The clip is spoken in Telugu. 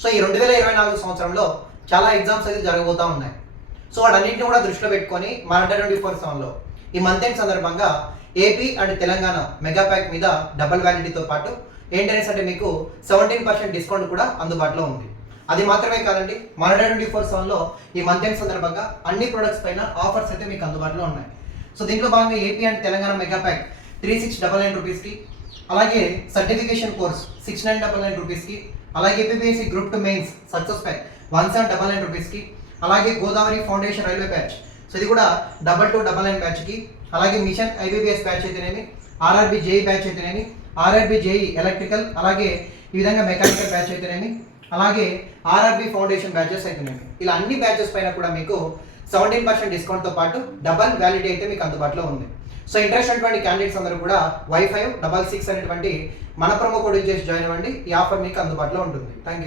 సో ఈ 2024 సంవత్సరంలో చాలా ఎగ్జామ్స్ అయితే జరగబోతా ఉన్నాయి. సో వాటన్నింటిని కూడా దృష్టిలో పెట్టుకొని మన 2024 ఈ మంత్ ఎండ్ సందర్భంగా AP and Telangana mega pack మీద డబుల్ వ్యాలిడిటీతో పాటు ఏంటనేసి అంటే మీకు 17% డిస్కౌంట్ కూడా అందుబాటులో ఉంది. అది మాత్రమే కాదండి, మన 2024 ఈ మంత్ ఎండ్ సందర్భంగా అన్ని ప్రొడక్ట్స్ పైన ఆఫర్స్ అయితే మీకు అందుబాటులో ఉన్నాయి. సో దీంట్లో భాగంగా AP and Telangana mega pack 3699 రూపీస్కి, అలాగే సర్టిఫికేషన్ కోర్స్ 6999 రూపీస్కి, అలాగే APSC group 2 mains success pack 1799 రూపీస్కి, అలాగే Godavari foundation railway batch so ఇది కూడా 2299 బ్యాచ్కి, అలాగే మిషన్ ఐబీబీఎస్ బ్యాచ్ అయితేనేమి, ఆర్ఆర్బీ జేఈ బ్యాచ్ అయితేనేమి, ఆర్ఆర్బీ జేఈ ఎలక్ట్రికల్, అలాగే ఈ విధంగా మెకానికల్ బ్యాచ్ అయితేనేమి, అలాగే ఆర్ఆర్బీ ఫౌండేషన్ బ్యాచెస్ అయితేనేమి, ఇలా అన్ని బ్యాచెస్ పైన కూడా మీకు 17% డిస్కౌంట్తో పాటు డబల్ వ్యాలిడిటీ అయితే మీకు అందుబాటులో ఉంది. సో ఇంట్రెస్ట్ ఉన్నటువంటి క్యాండిడేట్స్ అందరూ కూడా Y566 అనేటువంటి మన ప్రోమో కోడ్ యూజ్ చేసి జాయిన్ అవ్వండి. ఈ ఆఫర్ మీకు అందుబాటులో ఉంటుంది. Thank you.